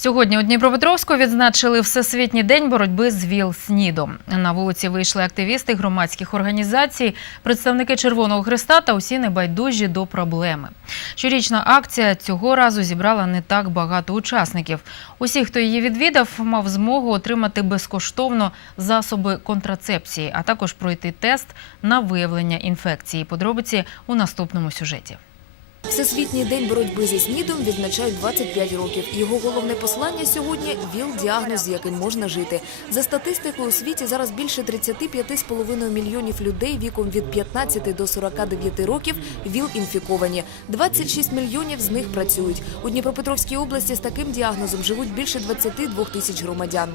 Сьогодні у Дніпропетровську відзначили Всесвітній день боротьби з ВІЛ-СНІДом. На вулиці вийшли активісти громадських організацій, представники Червоного Христа та усі небайдужі до проблеми. Щорічна акція цього разу зібрала не так багато учасників. Усі, хто її відвідав, мав змогу отримати безкоштовно засоби контрацепції, а також пройти тест на виявлення інфекції. Подробиці у наступному сюжеті. Всесвітній день боротьби зі СНІДом відзначають 25 років. Його головне послання сьогодні – ВІЛ-діагноз, з яким можна жити. За статистикою, у світі зараз більше 35,5 мільйонів людей віком від 15 до 49 років ВІЛ-інфіковані. 26 мільйонів з них працюють. У Дніпропетровській області з таким діагнозом живуть більше 22 тисяч громадян.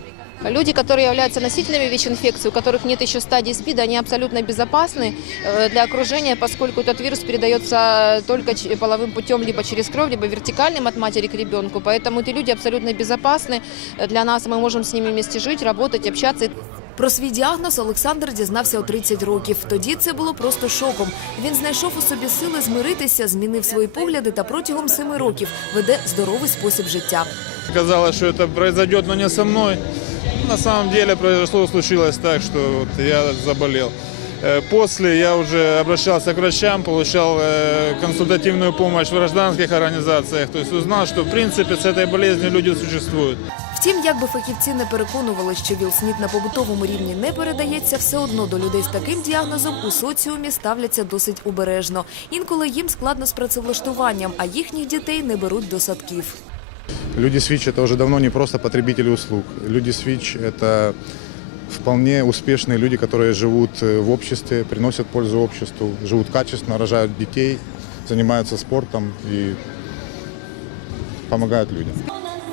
Люди, которые являются носителями ВИЧ-инфекции, у которых нет еще стадии СПИДа, они абсолютно безопасны э, для окружения, поскольку этот вирус передается только ч- половым путем, либо через кровь, либо вертикальным от матери к ребенку. Поэтому эти люди абсолютно безопасны для нас. Мы можем с ними вместе жить, работать, общаться. Про свій діагноз Олександр дізнався у 30 років. Тоді це було просто шоком. Він знайшов у собі сили змиритися, змінив свої погляди та протягом семи років веде здоровий спосіб життя. Казалось, что это произойдет, но не со мной. На самом деле произошло, случилось так, что вот я заболел. Э, После я уже обращался к врачам, получал э, консультативную помощь в гражданских организациях. То есть узнал, что в принципе с этой болезнью люди существуют. Втім, як би фахівці не переконували, що ВІЛ-СНІД на побутовому рівні не передається, все одно до людей з таким діагнозом у соціумі ставляться досить обережно. Інколи їм складно з працевлаштуванням, а їхніх дітей не беруть до садків. Люди Switch это уже давно не просто потребители услуг. Люди Switch это вполне успешные люди, которые живут э, в обществе, приносят пользу обществу, живут качественно, рожают детей, занимаются спортом и помогают людям.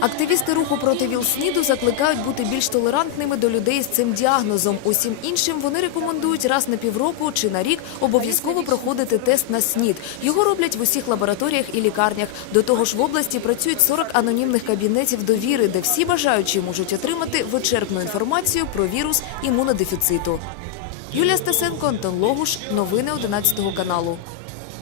Активісти руху проти ВІЛ-СНІДу закликають бути більш толерантними до людей з цим діагнозом. Усім іншим вони рекомендують раз на півроку чи на рік обов'язково проходити тест на СНІД. Його роблять в усіх лабораторіях і лікарнях. До того ж, в області працюють 40 анонімних кабінетів довіри, де всі бажаючі можуть отримати вичерпну інформацію про вірус імунодефіциту. Юлія Стасенко, Антон Логуш. Новини 11 каналу.